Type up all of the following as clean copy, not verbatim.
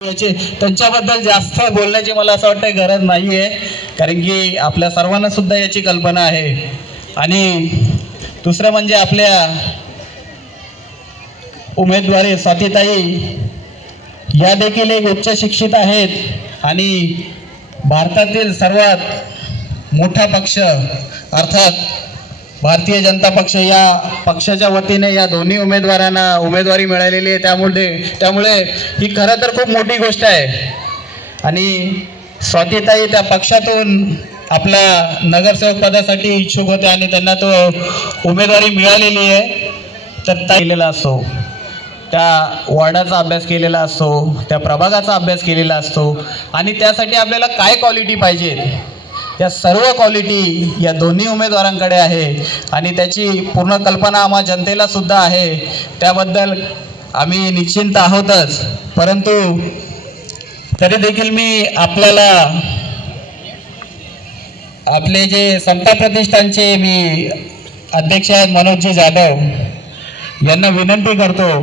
त्यांच्याबद्दल जास्त बोलण्याची मला असं वाटतं गरज नाही आहे, कारण की आपल्या सर्वांना सुद्धा याची कल्पना आहे. आणि दुसरं म्हणजे आपल्या उमेदवारी स्वातीताई या देखील एक उच्च शिक्षित आहेत आणि भारतातील सर्वात मोठा पक्ष अर्थात भारतीय जनता पक्ष या पक्षाच्या वतीने या दोन्ही उमेदवारांना उमेदवारी मिळालेली आहे. त्यामुळे ही खरं तर खूप मोठी गोष्ट आहे. आणि स्वातीताई त्या पक्षातून आपला नगरसेवक पदासाठी इच्छुक होते आणि त्यांना तो उमेदवारी मिळालेली आहे. तर केलेला असो, त्या वॉर्डाचा अभ्यास केलेला असतो, त्या प्रभागाचा अभ्यास केलेला असतो आणि त्यासाठी आपल्याला काय क्वालिटी पाहिजे या सर्व क्वालिटी या दोन्ही उमेदवारांकडे आहे आणि त्याची पूर्ण कल्पना आम्हा जनतेला सुद्धा आहे. त्याबद्दल आम्ही निश्चिंत आहोतच. परंतु तरी देखील मी आपल्याला आपले जे समता प्रतिष्ठानचे मी अध्यक्ष आहेत मनोजजी जाधव यांना विनंती करतो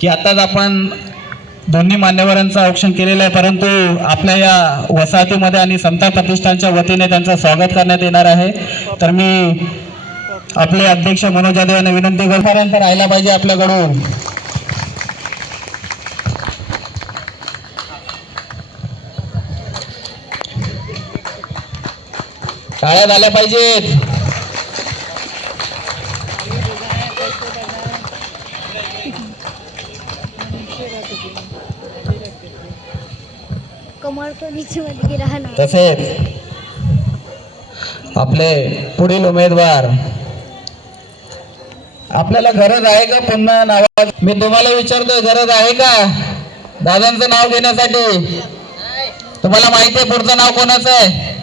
की आताच आपण दोन्ही मान्यवरांचं औक्षण केलेलं आहे, परंतु आपल्या या वसाहतीमध्ये आणि समता प्रतिष्ठानच्या वतीने त्यांचं स्वागत करण्यात येणार आहे. तर मी आपले अध्यक्ष मनोज जाधव यांना विनंती करपर्यंत राहायला पाहिजे आपल्याकडून. टाळ्या झाल्या पाहिजेत. तसेच आपले पुढील उमेदवार आपल्याला गरज आहे का पुन्हा नावात? मी तुम्हाला विचारतोय, गरज आहे का दादांचं नाव घेण्यासाठी? तुम्हाला माहिती आहे पुढचं नाव कोणाचं आहे?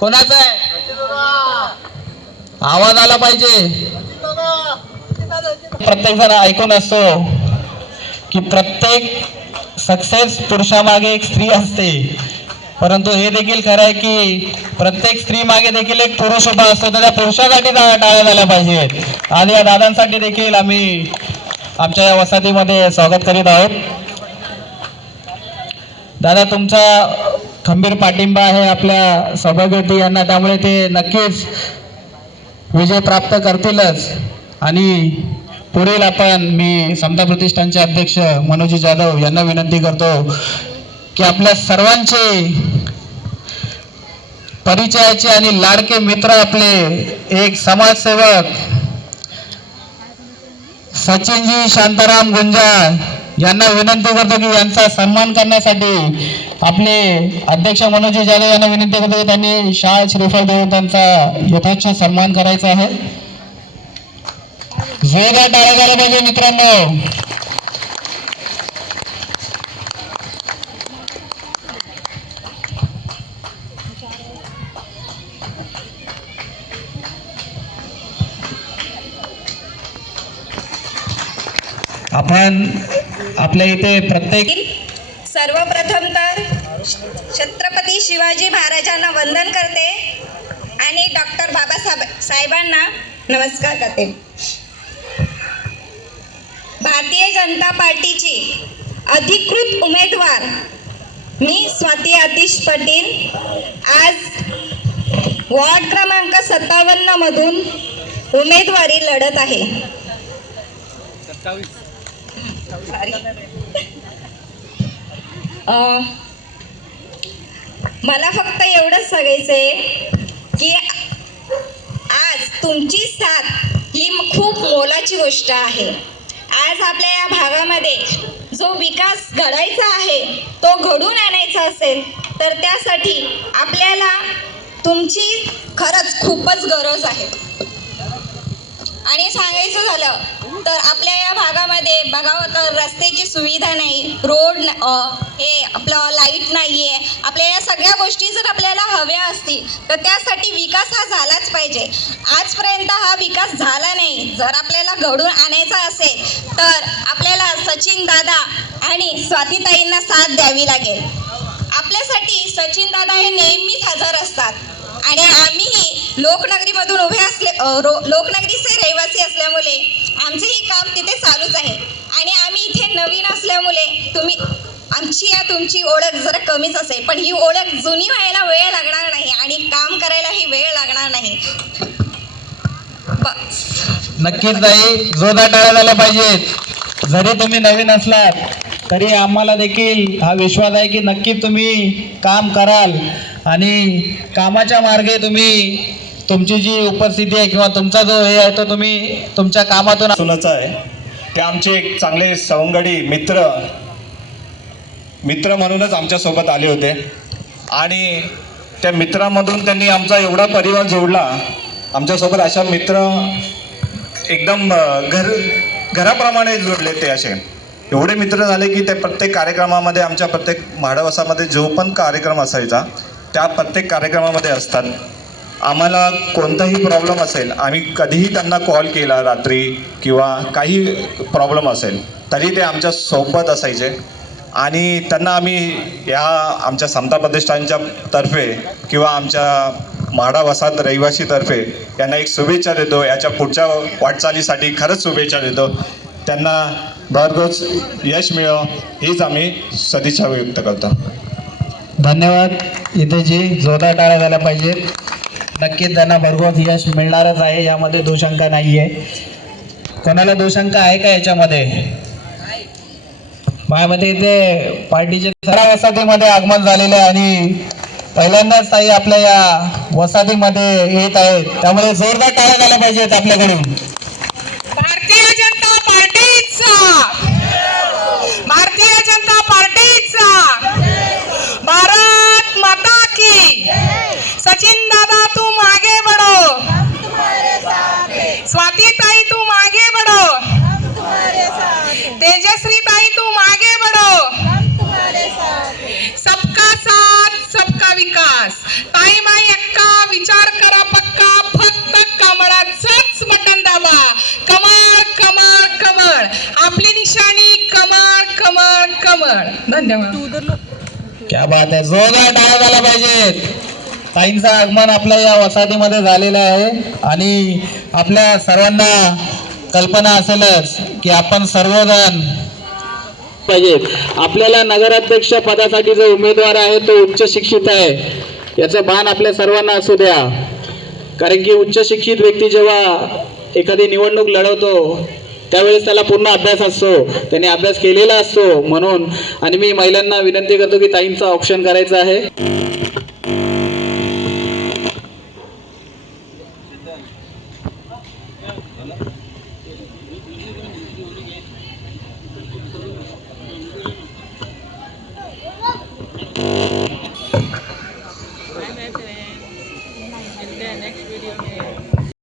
कोणाचं आहे? आवाज आला पाहिजे. प्रत्येक जण ऐकून असतो की प्रत्येक सक्सेस पुरुषामागे एक स्त्री असते, परंतु हे देखील खरं आहे की प्रत्येक स्त्री मागे देखील एक पुरुष उभा असतो. तर त्या पुरुषासाठी टाळ्या झाल्या पाहिजेत आणि या दादांसाठी देखील आम्ही आमच्या या वसाहतीमध्ये स्वागत करीत आहोत. दादा, तुमचा खंबीर पाठिंबा आहे आपल्या सौभाग्यवती यांना, त्यामुळे ते नक्कीच विजय प्राप्त करतीलच. आणि पुढील मी समता प्रतिष्ठानचे अध्यक्ष मनोजी जाधव यांना विनंती करतो की आपल्या सर्वांचे परिचयाचे आणि लाडके मित्र आपले एक समाजसेवक सचिनजी शांताराम गुंजाळ यांना विनंती करतो की यांचा सन्मान करण्यासाठी आपले अध्यक्ष मनोजी जाधव यांना विनंती करतो की त्यांनी शाल श्रीफळ देऊन त्यांचा यथोचित सन्मान करायचा आहे. जोरदार टाळ्या झाल्या पाहिजे मित्रांनो. आपण आपल्या इथे प्रत्येक सर्वप्रथम तर छत्रपती शिवाजी महाराजांना वंदन करते आणि डॉक्टर बाबासाहेबांना नमस्कार करते. भारतीय जनता पार्टीची अधिकृत उमेदवार मी स्वाती आतिश पाटील आज वॉर्ड क्रमांक 57 मधून उमेदवारी लढत आहे. मला फक्त एवढंच सांगायचंय की आज तुमची साथ ही खूप मोलाची गोष्ट आहे. आज आपल्या या भागामध्ये जो विकास घडायचा आहे तो घडून आणायचा असेल तर त्यासाठी आपल्याला तुमची खरंच खूपच गरज आहे. आणि सांगायचं झालं तर आपल्या या भागामध्ये बघावं तर रस्त्याची सुविधा नाही, रोड हे आपलं लाईट नाही आहे. आपल्या या सगळ्या गोष्टी जर आपल्याला हव्या असतील तर त्यासाठी विकास हा झालाच पाहिजे. आजपर्यंत हा विकास झाला नाही. जर आपल्याला घडून आणायचा असेल तर आपल्याला सचिन दादा आणि स्वातीताईंना साथ द्यावी लागेल. आपल्यासाठी सचिन दादा हे नेहमीच हजर असतात आणि आम्हीही लोकनगरीमधून उभे लोकनगरीचे रहिवासी असल्यामुळे आमचेही काम तिथे चालूच आहे आणि आम्ही इथे नवीन असल्यामुळे तुम्ही आमची या तुमची ओळख जरा कमीच असेल, पण ही ओळख जुनी व्हायला वेळ लागणार नाही आणि काम करायलाही वेळ लागणार नाही. बस. नक्कीच ताई, जोरदार टाळ्या झाल्या पाहिजेत. जरी तुम्ही नवीन असलात तरी आम्हाला देखील हा विश्वास आहे की नक्कीच तुम्ही काम कराल आणि कामाच्या मार्गे तुम्ही तुमची जी उपस्थिती आहे किंवा तुमचा जो हे आहे तो तुम्ही तुमच्या कामातून सुनाचं आहे. ते आमचे एक चांगले सवंगडी मित्र म्हणूनच आमच्यासोबत आले होते आणि त्या मित्रामधून त्यांनी आमचा एवढा परिवार जोडला. आमच्यासोबत अशा मित्र एकदम घराप्रमाणे जोडले. ते असे एवढे मित्र झाले की ते प्रत्येक कार्यक्रमामध्ये, आमच्या प्रत्येक म्हाडावसामध्ये जो पण कार्यक्रम असायचा त्या प्रत्येक कार्यक्रमामध्ये असतात. आम्हाला कोणताही प्रॉब्लेम असेल, आम्ही कधीही त्यांना कॉल केला रात्री किंवा काही प्रॉब्लेम असेल तरी ते आमच्या सोबत असायचे आणि त्यांना आम्ही या आमच्या समता प्रतिष्ठानच्या तर्फे किंवा आमच्या म्हाडा वसाहत रहिवासीतर्फे यांना एक शुभेच्छा देतो. याच्या पुढच्या वाटचालीसाठी खरंच शुभेच्छा देतो. त्यांना भरघोस यश मिळो हीच आम्ही सदिच्छा व्यक्त करतो. धन्यवाद. इथे जी जोरदार टाळ्या झाल्या पाहिजेत. नक्कीच त्यांना भरघोस यश मिळणारच आहे, यामध्ये दोषंका नाही आहे. कोणाला दोषंका आहे का याच्यामध्ये? माझ्यामध्ये इथे पार्टीचे सगळ्या वसाहतीमध्ये आगमन झालेले आहे आणि पहिल्यांदाच ताई आपल्या या वसाहतीमध्ये येत आहेत, त्यामुळे जोरदार टाळ्या झाल्या पाहिजेत आपल्याकडून. भारतीय जनता पार्टीचा, भारतीय जनता पार्टीचा, भारत माता की. सचिन दादा तुम आगे बढ़ो, स्वाति ताई तुम आगे बढ़ो, तेजश्री ताई तुम आगे बढ़ो. सबका साथ सबका विकास. ताई माई अक्का विचार करा पक्का, फक्त कमळाचंच बटन दाबा. कमळ कमळ कमळ, आपली निशाणी कमळ कमळ कमळ. धन्यवाद. क्या बात आहे. जोरदार टाळ्या झाल्या पाहिजेत. ताईंचं आगमन आपल्या या वसाहतीमध्ये झालेलं आहे आणि आपल्या सर्वांना कल्पना असेलच की आपण सर्वजण पाहिजेत. आपल्याला नगराध्यक्ष पदासाठी जो उमेदवार आहे तो उच्च शिक्षित आहे, याचं भान आपल्या सर्वांना असू द्या. कारण की उच्च शिक्षित व्यक्ती जेव्हा एखादी निवडणूक लढवतो त्यावेळेस त्याला पूर्ण अभ्यास असतो, त्याने अभ्यास केलेला असतो. म्हणून आणि मी महिलांना विनंती करतो की ताईंचं ऑप्शन करायचं आहे. Bye bye friends. Until the next video.